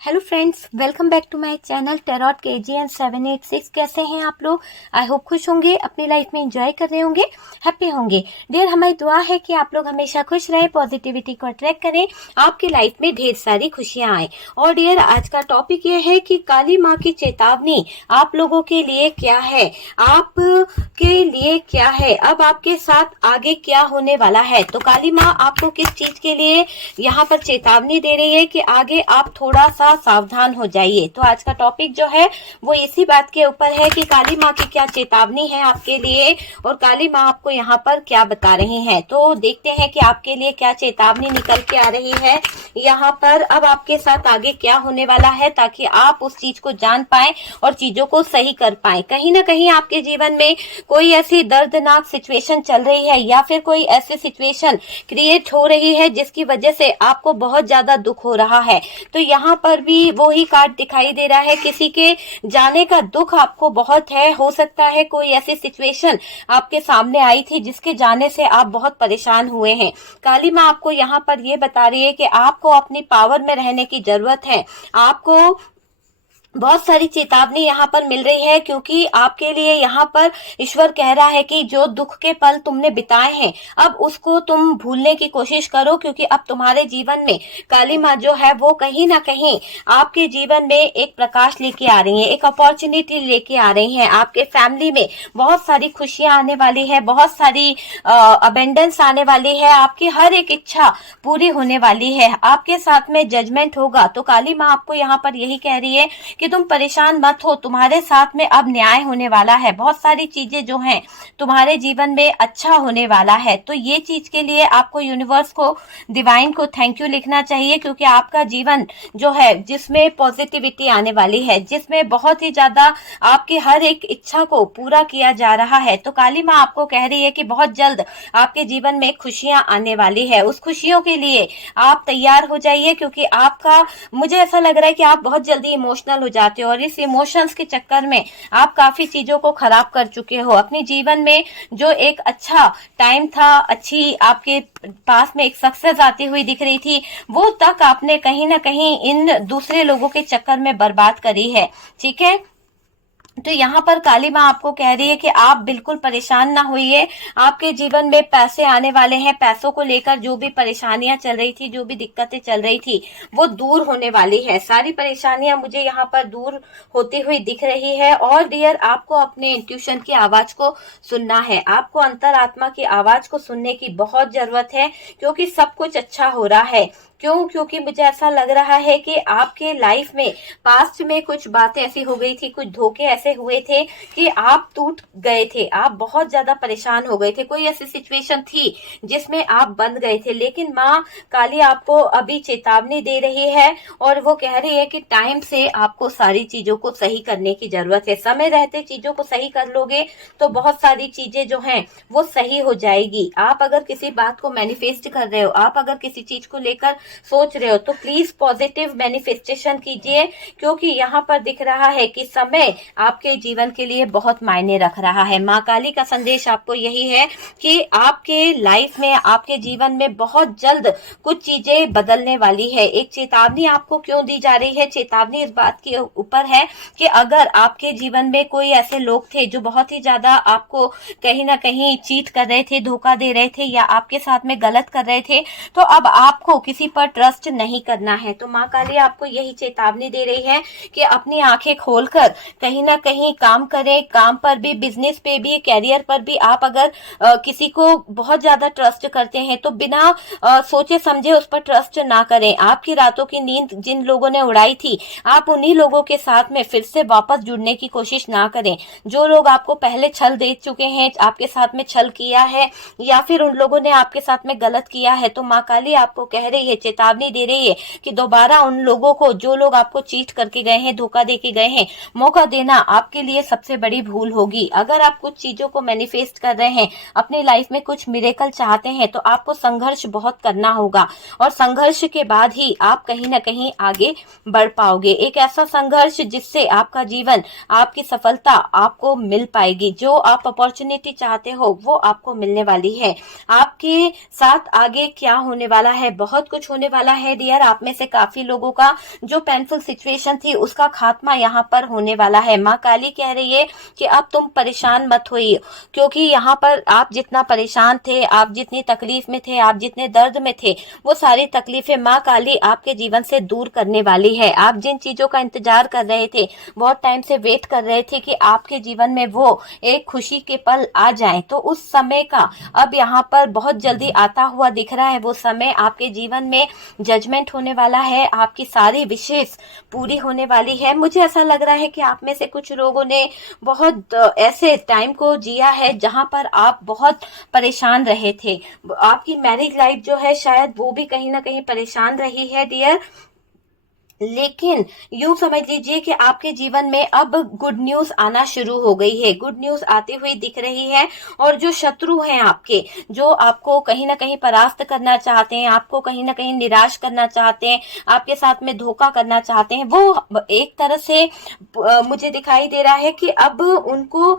Hello friends, welcome back to my channel tarot KGN 786। कैसे हैं आप लोग? आई होप खुश होंगे, अपनी लाइफ में एंजॉय कर रहे होंगे, हैप्पी होंगे। डियर, हमारी दुआ है कि आप लोग हमेशा खुश रहें, पॉजिटिविटी को अट्रैक्ट करें, आपकी लाइफ में ढेर सारी खुशियां आए। और डियर, आज का टॉपिक ये है कि काली माँ की चेतावनी आप लोगों के लिए क्या है, आपके लिए क्या है, अब आपके साथ आगे क्या होने वाला है। तो काली माँ आपको किस चीज के लिए यहाँ पर चेतावनी दे रही है कि आगे आप थोड़ा सा सावधान हो जाइए। तो आज का टॉपिक जो है वो इसी बात के ऊपर है कि काली माँ की क्या चेतावनी है आपके लिए और काली माँ आपको यहाँ पर क्या बता रही हैं। तो देखते हैं कि आपके लिए क्या चेतावनी निकल के आ रही है यहाँ पर, अब आपके साथ आगे क्या होने वाला है, ताकि आप उस चीज को जान पाए और चीजों को सही कर पाए। कहीं ना कहीं आपके जीवन में कोई ऐसी दर्दनाक सिचुएशन चल रही है या फिर कोई ऐसी सिचुएशन क्रिएट हो रही है जिसकी वजह से आपको बहुत ज्यादा दुख हो रहा है। तो यहाँ पर भी वो ही कार्ड दिखाई दे रहा है, किसी के जाने का दुख आपको बहुत है। हो सकता है कोई ऐसी सिचुएशन आपके सामने आई थी जिसके जाने से आप बहुत परेशान हुए हैं। काली माँ आपको यहाँ पर ये बता रही है कि आपको अपनी पावर में रहने की जरूरत है। आपको बहुत सारी चेतावनी यहाँ पर मिल रही है, क्योंकि आपके लिए यहाँ पर ईश्वर कह रहा है कि जो दुख के पल तुमने बिताए हैं अब उसको तुम भूलने की कोशिश करो, क्योंकि अब तुम्हारे जीवन में काली माँ जो है वो कहीं ना कहीं आपके जीवन में एक प्रकाश लेके आ रही है, एक अपॉर्चुनिटी लेके आ रही है। आपके फैमिली में बहुत सारी खुशियां आने वाली है, बहुत सारी अबेंडेंस आने वाली है, आपकी हर एक इच्छा पूरी होने वाली है, आपके साथ में जजमेंट होगा। तो काली माँ आपको यहाँ पर यही कह रही है कि तुम परेशान मत हो, तुम्हारे साथ में अब न्याय होने वाला है, बहुत सारी चीजें जो हैं तुम्हारे जीवन में अच्छा होने वाला है। तो ये चीज के लिए आपको यूनिवर्स को, डिवाइन को थैंक यू लिखना चाहिए, क्योंकि आपका जीवन जो है जिसमें पॉजिटिविटी आने वाली है, जिसमें बहुत ही ज्यादा आपकी हर एक इच्छा को पूरा किया जा रहा है। तो काली माँ आपको कह रही है कि बहुत जल्द आपके जीवन में खुशियां आने वाली है। उस खुशियों के लिए आप तैयार हो जाइए, क्योंकि आपका, मुझे ऐसा लग रहा है कि आप बहुत जल्दी इमोशनल हो जाते हो और इस इमोशंस के चक्कर में आप काफी चीजों को खराब कर चुके हो। अपने जीवन में जो एक अच्छा टाइम था, अच्छी आपके पास में एक सक्सेस आती हुई दिख रही थी, वो तक आपने कहीं ना कहीं इन दूसरे लोगों के चक्कर में बर्बाद करी है। ठीक है, तो यहाँ पर काली माँ आपको कह रही है कि आप बिल्कुल परेशान ना होइए, आपके जीवन में पैसे आने वाले हैं। पैसों को लेकर जो भी परेशानियां चल रही थी, जो भी दिक्कतें चल रही थी, वो दूर होने वाली है। सारी परेशानियां मुझे यहाँ पर दूर होती हुई दिख रही है। और डियर, आपको अपने इंट्यूशन की आवाज को सुनना है, आपको अंतरात्मा की आवाज को सुनने की बहुत जरूरत है, क्योंकि सब कुछ अच्छा हो रहा है। क्यों? क्योंकि मुझे ऐसा लग रहा है कि आपके लाइफ में पास्ट में कुछ बातें ऐसी हो गई थी, कुछ धोखे ऐसे हुए थे कि आप टूट गए थे, आप बहुत ज्यादा परेशान हो गए थे। कोई ऐसी सिचुएशन थी जिसमें आप बंध गए थे, लेकिन माँ काली आपको अभी चेतावनी दे रही है और वो कह रही है कि टाइम से आपको सारी चीजों को सही करने की जरूरत है। समय रहते चीजों को सही कर लोगे तो बहुत सारी चीजें जो हैं वो सही हो जाएगी। आप अगर किसी बात को मैनिफेस्ट कर रहे हो, आप अगर किसी चीज को लेकर सोच रहे हो, तो प्लीज पॉजिटिव मैनिफेस्टेशन कीजिए, क्योंकि यहाँ पर दिख रहा है कि समय आपके जीवन के लिए बहुत मायने रख रहा है। माँ काली का संदेश आपको यही है कि आपके लाइफ में, आपके जीवन में बहुत जल्द कुछ चीजें बदलने वाली है। एक चेतावनी आपको क्यों दी जा रही है? चेतावनी इस बात के ऊपर है कि अगर आपके जीवन में कोई ऐसे लोग थे जो बहुत ही ज्यादा आपको कहीं ना कहीं चीट कर रहे थे, धोखा दे रहे थे या आपके साथ में गलत कर रहे थे, तो अब आपको किसी पर ट्रस्ट नहीं करना है। तो माँ काली आपको यही चेतावनी दे रही है कि अपनी आंखें खोलकर कहीं ना कहीं काम करें, काम पर भी, बिजनेस पे भी, कैरियर पर भी। आप अगर किसी को बहुत ज्यादा ट्रस्ट करते हैं तो बिना सोचे समझे उस पर ट्रस्ट ना करें। आपकी रातों की नींद जिन लोगों ने उड़ाई थी, आप उन्हीं लोगों के साथ में फिर से वापस जुड़ने की कोशिश ना करें। जो लोग आपको पहले छल दे चुके हैं, आपके साथ में छल किया है, या फिर उन लोगों ने आपके साथ में गलत किया है, तो माँ काली आपको कह रही है, चेतावनी दे रही है कि दोबारा उन लोगों को, जो लोग आपको चीट करके गए हैं, धोखा देके गए हैं, मौका देना आपके लिए सबसे बड़ी भूल होगी। अगर आप कुछ चीजों को मैनिफेस्ट कर रहे हैं, अपनी लाइफ में कुछ मिरेकल चाहते हैं, तो आपको संघर्ष बहुत करना होगा और संघर्ष के बाद ही आप कहीं ना कहीं आगे बढ़ पाओगे। एक ऐसा संघर्ष जिससे आपका जीवन, आपकी सफलता आपको मिल पाएगी। जो आप अपॉर्चुनिटी चाहते हो वो आपको मिलने वाली है। आपके साथ आगे क्या होने वाला है, बहुत कुछ होने होने वाला है डियर। आप में से काफी लोगों का जो पेनफुल सिचुएशन थी उसका खात्मा यहाँ पर होने वाला है। माँ काली कह रही है कि अब तुम परेशान मत होइए, क्योंकि यहाँ पर आप जितना परेशान थे, आप जितनी तकलीफ में थे, आप जितने दर्द में थे, वो सारी तकलीफें माँ काली आपके जीवन से दूर करने वाली है। आप जिन चीजों का इंतजार कर रहे थे, बहुत टाइम से वेट कर रहे थे कि आपके जीवन में वो एक खुशी के पल आ जाएं, तो उस समय का अब यहाँ पर बहुत जल्दी आता हुआ दिख रहा है। वो समय आपके जीवन में जजमेंट होने वाला है, आपकी सारी विशेष पूरी होने वाली है। मुझे ऐसा लग रहा है कि आप में से कुछ लोगों ने बहुत ऐसे टाइम को जिया है जहां पर आप बहुत परेशान रहे थे। आपकी मैरिज लाइफ जो है शायद वो भी कहीं ना कहीं परेशान रही है डियर। लेकिन यूं समझ लीजिए कि आपके जीवन में अब गुड न्यूज आना शुरू हो गई है, गुड न्यूज आती हुई दिख रही है। और जो शत्रु हैं आपके, जो आपको कहीं ना कहीं परास्त करना चाहते हैं, आपको कहीं ना कहीं निराश करना चाहते हैं, आपके साथ में धोखा करना चाहते हैं, वो एक तरह से मुझे दिखाई दे रहा है कि अब उनको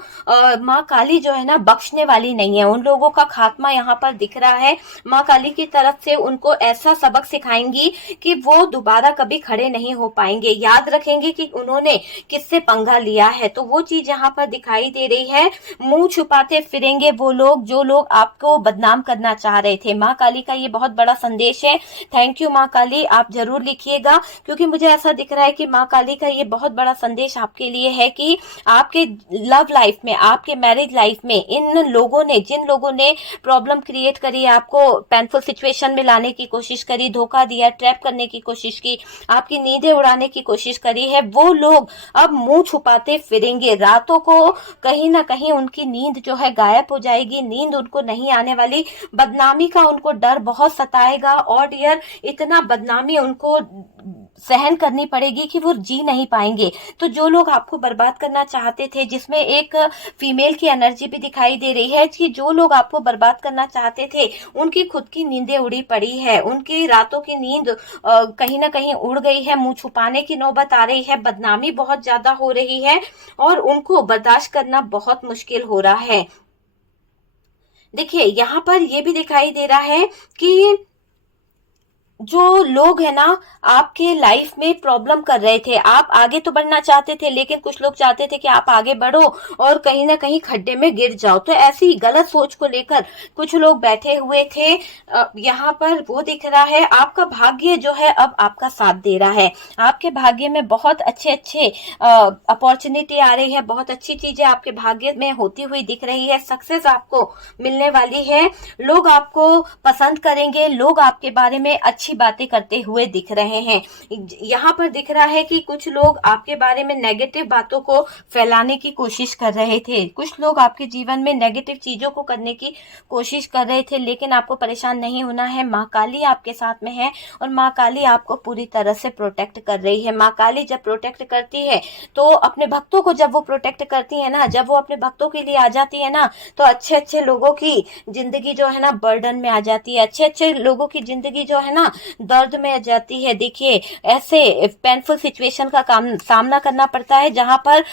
माँ काली जो है ना बख्शने वाली नहीं है। उन लोगों का खात्मा यहाँ पर दिख रहा है। माँ काली की तरफ से उनको ऐसा सबक सिखाएंगी कि वो दोबारा कभी खड़े नहीं हो पाएंगे। याद रखेंगे कि उन्होंने किससे पंगा लिया है। तो वो चीज यहाँ पर दिखाई दे रही है। मुंह छुपाते फिरेंगे वो लोग जो लोग आपको बदनाम करना चाह रहे थे। माँ काली का ये बहुत बड़ा संदेश है। थैंक यू माँ काली, आप जरूर लिखिएगा, क्योंकि मुझे ऐसा दिख रहा है कि माँ काली का ये बहुत बड़ा संदेश आपके लिए है कि आपके लव लाइफ में, आपके मैरिज लाइफ में इन लोगों ने, जिन लोगों ने प्रॉब्लम क्रिएट करी, आपको पेनफुल सिचुएशन में लाने की कोशिश करी, धोखा दिया, ट्रैप करने की कोशिश की, आपकी नींदें उड़ाने की कोशिश करी है, वो लोग अब मुंह छुपाते फिरेंगे। रातों को कहीं ना कहीं उनकी नींद जो है गायब हो जाएगी, नींद उनको नहीं आने वाली। बदनामी का उनको डर बहुत सताएगा और डियर इतना बदनामी उनको सहन करनी पड़ेगी कि वो जी नहीं पाएंगे। तो जो लोग आपको बर्बाद करना चाहते थे, जिसमें एक फीमेल की एनर्जी भी दिखाई दे रही है कि जो लोग आपको बर्बाद करना चाहते थे उनकी खुद की नींदें उड़ी पड़ी है, उनकी रातों की नींद कहीं ना कहीं उड़ गई है, मुंह छुपाने की नौबत आ रही है, बदनामी बहुत ज्यादा हो रही है और उनको बर्दाश्त करना बहुत मुश्किल हो रहा है। देखिए यहाँ पर यह भी दिखाई दे रहा है कि जो लोग है ना आपके लाइफ में प्रॉब्लम कर रहे थे, आप आगे तो बढ़ना चाहते थे, लेकिन कुछ लोग चाहते थे कि आप आगे बढ़ो और कहीं ना कहीं खड्डे में गिर जाओ। तो ऐसी गलत सोच को लेकर कुछ लोग बैठे हुए थे। यहाँ पर वो दिख रहा है आपका भाग्य जो है अब आपका साथ दे रहा है। आपके भाग्य में बहुत अच्छे अच्छे अपॉर्चुनिटी आ रही है, बहुत अच्छी चीजें आपके भाग्य में होती हुई दिख रही है। सक्सेस आपको मिलने वाली है, लोग आपको पसंद करेंगे, लोग आपके बारे में अच्छी बातें करते हुए दिख रहे हैं। यहाँ पर दिख रहा है कि कुछ लोग आपके बारे में नेगेटिव बातों को फैलाने की कोशिश कर रहे थे, कुछ लोग आपके जीवन में नेगेटिव चीजों को करने की कोशिश कर रहे थे, लेकिन आपको परेशान नहीं होना है। माँ काली आपके साथ में है और माँ काली आपको पूरी तरह से प्रोटेक्ट कर रही है। माँ काली जब प्रोटेक्ट करती है तो अपने भक्तों को, जब वो प्रोटेक्ट करती है ना, जब वो अपने भक्तों के लिए आ जाती है ना, तो अच्छे अच्छे लोगों की जिंदगी जो है ना बर्डन में आ जाती है, अच्छे अच्छे लोगों की जिंदगी जो है ना दर्द में आ जाती है। देखिए ऐसे पेनफुल सिचुएशन का सामना करना पड़ता है जहां पर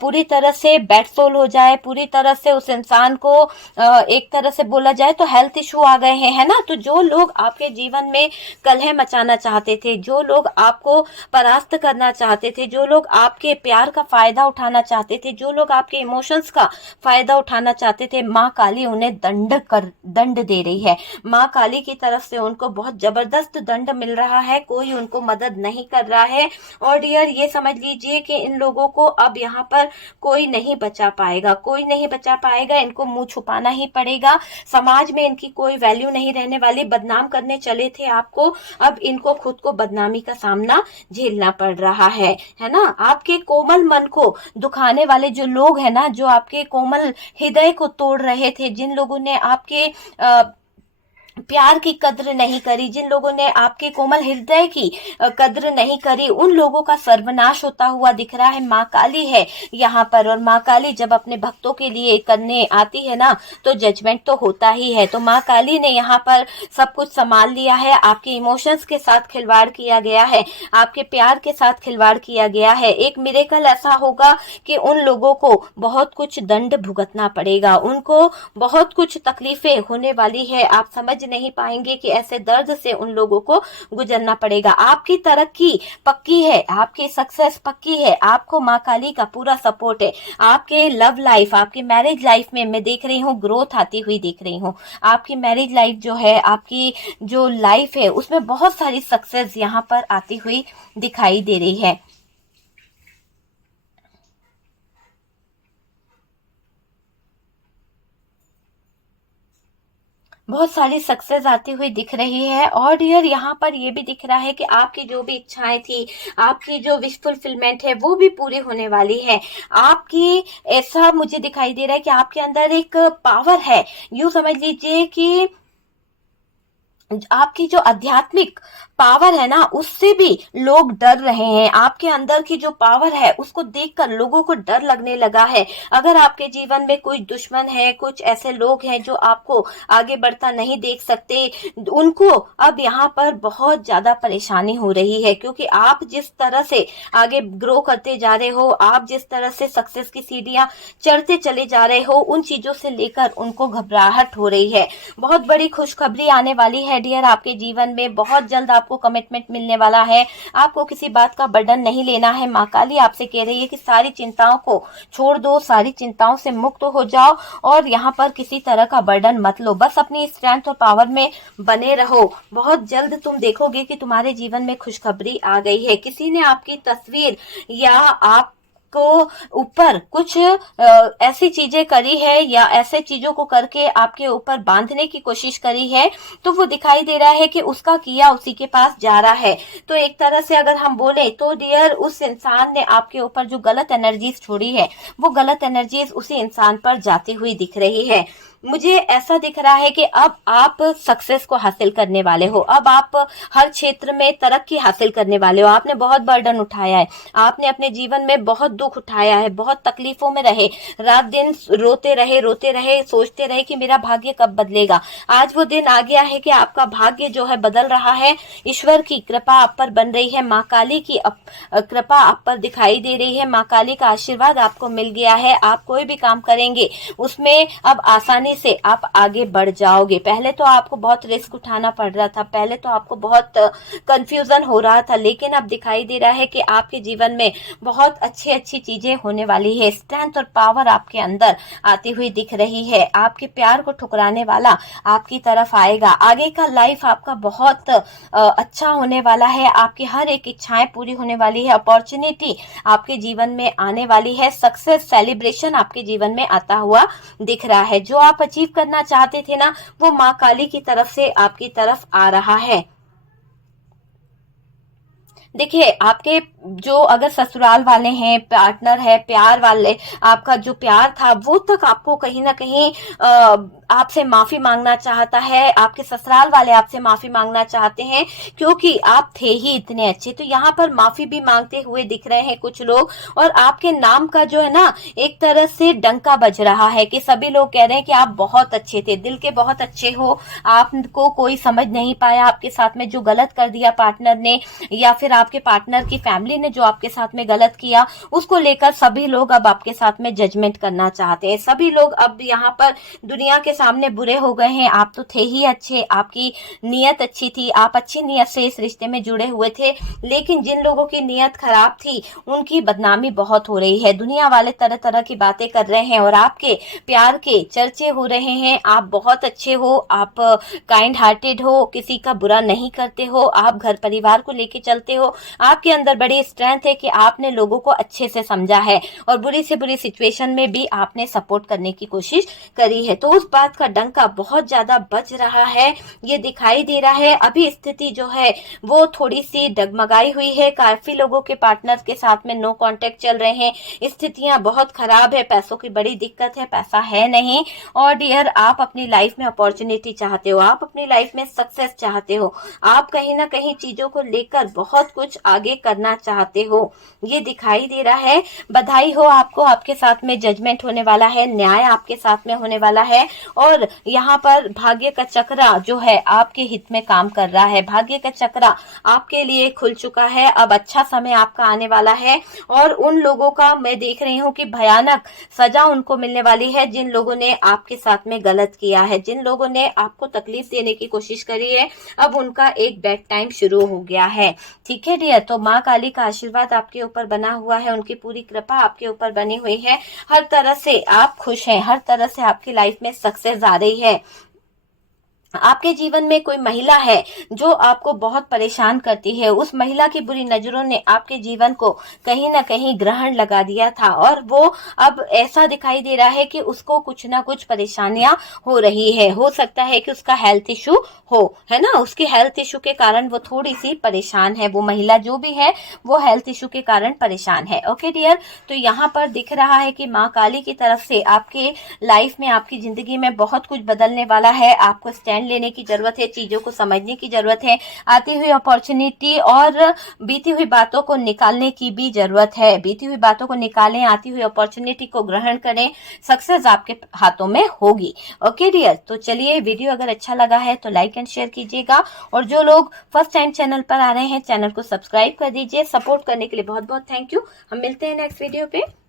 पूरी तरह से बेड सोल हो जाए, पूरी तरह से उस इंसान को एक तरह से बोला जाए तो हेल्थ इशू आ गए हैं, है ना। तो जो लोग आपके जीवन में कलह मचाना चाहते थे, जो लोग आपको परास्त करना चाहते थे, जो लोग आपके प्यार का फायदा उठाना चाहते थे, जो लोग आपके इमोशंस का फायदा उठाना चाहते थे, माँ काली उन्हें दंड दे रही है। माँ काली की तरफ से उनको बहुत जबरदस्त दंड मिल रहा है, कोई उनको मदद नहीं कर रहा है। और डियर ये समझ लीजिए कि इन लोगों को अब यहाँ पर कोई नहीं बचा पाएगा, कोई नहीं बचा पाएगा। इनको मुंह छुपाना ही पड़ेगा, समाज में इनकी कोई वैल्यू नहीं रहने वाली। बदनाम करने चले थे आपको, अब इनको खुद को बदनामी का सामना झेलना पड़ रहा है ना। आपके कोमल मन को दुखाने वाले जो लोग हैं ना, जो आपके कोमल हृदय को तोड़ रहे थे, जिन लोगों ने आपके प्यार की कद्र नहीं करी, जिन लोगों ने आपके कोमल हृदय की कद्र नहीं करी, उन लोगों का सर्वनाश होता हुआ दिख रहा है। माँ काली है यहाँ पर, और माँ काली जब अपने भक्तों के लिए करने आती है ना तो जजमेंट तो होता ही है। तो माँ काली ने यहाँ पर सब कुछ संभाल लिया है। आपके इमोशंस के साथ खिलवाड़ किया गया है, आपके प्यार के साथ खिलवाड़ किया गया है। एक मिरेकल ऐसा होगा कि उन लोगों को बहुत कुछ दंड भुगतना पड़ेगा, उनको बहुत कुछ तकलीफें होने वाली है। आप समझ नहीं नहीं पाएंगे कि ऐसे दर्द से उन लोगों को गुजरना पड़ेगा। आपकी तरक्की पक्की है, आपकी सक्सेस पक्की है, आपको माँ काली का पूरा सपोर्ट है। आपके लव लाइफ, आपकी मैरिज लाइफ में मैं देख रही हूँ ग्रोथ आती हुई दिख रही हूँ। आपकी मैरिज लाइफ जो है, आपकी जो लाइफ है उसमें बहुत सारी सक्सेस यहाँ पर आती हुई दिखाई दे रही है। बहुत सारी सक्सेस आती हुई दिख रही है। और डियर यहाँ पर ये भी दिख रहा है कि आपकी जो भी इच्छाएं थी, आपकी जो विश फुलफिलमेंट है वो भी पूरी होने वाली है। आपकी ऐसा मुझे दिखाई दे रहा है कि आपके अंदर एक पावर है, यूं समझ लीजिए कि आपकी जो आध्यात्मिक पावर है ना उससे भी लोग डर रहे हैं। आपके अंदर की जो पावर है उसको देखकर लोगों को डर लगने लगा है। अगर आपके जीवन में कोई दुश्मन है, कुछ ऐसे लोग हैं जो आपको आगे बढ़ता नहीं देख सकते, उनको अब यहाँ पर बहुत ज्यादा परेशानी हो रही है, क्योंकि आप जिस तरह से आगे ग्रो करते जा रहे हो, आप जिस तरह से सक्सेस की सीढ़ियां चढ़ते चले जा रहे हो, उन चीजों से लेकर उनको घबराहट हो रही है। बहुत बड़ी खुशखबरी आने वाली है डियर आपके जीवन में। बहुत जल्द आपको कमिटमेंट मिलने वाला है। आपको किसी बात का बर्डन नहीं लेना है। माँ काली आपसे कह रही है कि सारी चिंताओं को छोड़ दो, सारी चिंताओं से मुक्त हो जाओ और यहाँ पर किसी तरह का बर्डन मत लो। बस अपनी स्ट्रेंथ और पावर में बने रहो। बहुत जल्द तुम देखोगे कि तुम्हारे जीवन में खुशखबरी आ गई है। किसी ने आपकी तस्वीर या आप को ऊपर कुछ ऐसी चीजें करी है या ऐसे चीजों को करके आपके ऊपर बांधने की कोशिश करी है, तो वो दिखाई दे रहा है कि उसका किया उसी के पास जा रहा है। तो एक तरह से अगर हम बोले तो डियर उस इंसान ने आपके ऊपर जो गलत एनर्जीज छोड़ी है, वो गलत एनर्जीज उसी इंसान पर जाती हुई दिख रही है। मुझे ऐसा दिख रहा है कि अब आप सक्सेस को हासिल करने वाले हो। अब आप हर क्षेत्र में तरक्की हासिल करने वाले हो। आपने बहुत बर्डन उठाया है, आपने अपने जीवन में बहुत दुख उठाया है, बहुत तकलीफों में रहे, रात दिन रोते रहे, सोचते रहे कि मेरा भाग्य कब बदलेगा। आज वो दिन आ गया है कि आपका भाग्य जो है बदल रहा है। ईश्वर की कृपा आप पर बन रही है, माँ काली की कृपा आप पर दिखाई दे रही है, माँ काली का आशीर्वाद आपको मिल गया है। आप कोई भी काम करेंगे उसमें अब आसानी से आप आगे बढ़ जाओगे। पहले तो आपको बहुत रिस्क उठाना पड़ रहा था, पहले तो आपको बहुत कंफ्यूजन हो रहा था, लेकिन अब दिखाई दे रहा है कि आपके जीवन में बहुत अच्छी चीजें होने वाली है। स्ट्रेंथ और पावर आपके अंदर आती हुई दिख रही है। आपके प्यार को ठुकराने वाला आपकी तरफ आएगा। आगे का लाइफ आपका बहुत अच्छा होने वाला है। आपकी हर एक इच्छाएं पूरी होने वाली है। अपॉर्चुनिटी आपके जीवन में आने वाली है। सक्सेस सेलिब्रेशन आपके जीवन में आता हुआ दिख रहा है। जो आप अचीव करना चाहते थे ना, वो माँ काली की तरफ से आपकी तरफ आ रहा है। देखिए आपके जो अगर ससुराल वाले हैं, पार्टनर है, प्यार वाले, आपका जो प्यार था वो तक आपको कहीं ना कहीं आपसे माफी मांगना चाहता है। आपके ससुराल वाले आपसे माफी मांगना चाहते हैं क्योंकि आप थे ही इतने अच्छे। तो यहाँ पर माफी भी मांगते हुए दिख रहे हैं कुछ लोग। और आपके नाम का जो है ना एक तरह से डंका बज रहा है कि सभी लोग कह रहे हैं कि आप बहुत अच्छे थे, दिल के बहुत अच्छे हो, आपको कोई समझ नहीं पाया। आपके साथ में जो गलत कर दिया पार्टनर ने या फिर आपके पार्टनर की फैमिली ने जो आपके साथ में गलत किया, उसको लेकर सभी लोग अब आपके साथ में जजमेंट करना चाहते हैं। सभी लोग अब यहाँ पर दुनिया के सामने बुरे हो गए हैं। आप तो थे ही अच्छे, आपकी नीयत अच्छी थी, आप अच्छी नीयत से इस रिश्ते में जुड़े हुए थे, लेकिन जिन लोगों की नीयत खराब थी उनकी बदनामी बहुत हो रही है। दुनिया वाले तरह तरह की बातें कर रहे हैं और आपके प्यार के चर्चे हो रहे हैं। आप बहुत अच्छे हो, आप काइंड हार्टेड हो, किसी का बुरा नहीं करते हो, आप घर परिवार को लेके चलते हो। आपके अंदर बड़ी स्ट्रेंथ है कि आपने लोगों को अच्छे से समझा है और बुरी से बुरी सिचुएशन में भी आपने सपोर्ट करने की कोशिश करी है। तो उस बात का डंका बहुत ज्यादा बज रहा है, ये दिखाई दे रहा है। अभी स्थिति जो है वो थोड़ी सी डगमगाई हुई है। काफी लोगों के पार्टनर के साथ में नो कांटेक्ट चल रहे हैं, स्थितियां बहुत खराब है, पैसों की बड़ी दिक्कत है, पैसा है नहीं। और डियर आप अपनी लाइफ में अपॉर्चुनिटी चाहते हो, आप अपनी लाइफ में सक्सेस चाहते हो, आप कहीं ना कहीं चीजों को लेकर बहुत कुछ आगे करना चाहते चाहते हो, ये दिखाई दे रहा है। बधाई हो आपको, आपके साथ में जजमेंट होने वाला है, न्याय आपके साथ में होने वाला है। और यहाँ पर भाग्य का चक्रा जो है आपके हित में काम कर रहा है, भाग्य का चक्रा आपके लिए खुल चुका है। अब अच्छा समय आपका आने वाला है। और उन लोगों का मैं देख रही हूँ कि भयानक सजा उनको मिलने वाली है जिन लोगों ने आपके साथ में गलत किया है, जिन लोगों ने आपको तकलीफ देने की कोशिश करी है। अब उनका एक बैड टाइम शुरू हो गया है। ठीक है डियर, तो माँ काली का आशीर्वाद आपके ऊपर बना हुआ है, उनकी पूरी कृपा आपके ऊपर बनी हुई है। हर तरह से आप खुश हैं, हर तरह से आपकी लाइफ में सक्सेस आ रही है। आपके जीवन में कोई महिला है जो आपको बहुत परेशान करती है, उस महिला की बुरी नजरों ने आपके जीवन को कहीं ना कहीं ग्रहण लगा दिया था और वो अब ऐसा दिखाई दे रहा है कि उसको कुछ ना कुछ परेशानियां हो रही है। हो सकता है कि उसका हेल्थ इशू हो, है ना, उसके हेल्थ इशू के कारण वो थोड़ी सी परेशान है। वो महिला जो भी है वो हेल्थ इशू के कारण परेशान है। ओके डियर, तो यहाँ पर दिख रहा है कि माँ काली की तरफ से आपके लाइफ में, आपकी जिंदगी में बहुत कुछ बदलने वाला है। आपको स्टैंड लेने की जरूरत है, चीजों को समझने की जरूरत है, आती हुई अपॉर्चुनिटी और बीती हुई बातों को निकालने की भी जरूरत है। बीती हुई बातों को निकालें, आती हुई अपॉर्चुनिटी को ग्रहण करें, सक्सेस आपके हाथों में होगी। ओके डियर, तो चलिए, वीडियो अगर अच्छा लगा है तो लाइक एंड शेयर कीजिएगा और जो लोग फर्स्ट टाइम चैनल पर आ रहे हैं चैनल को सब्सक्राइब कर दीजिए। सपोर्ट करने के लिए बहुत बहुत थैंक यू। हम मिलते हैं नेक्स्ट वीडियो पे।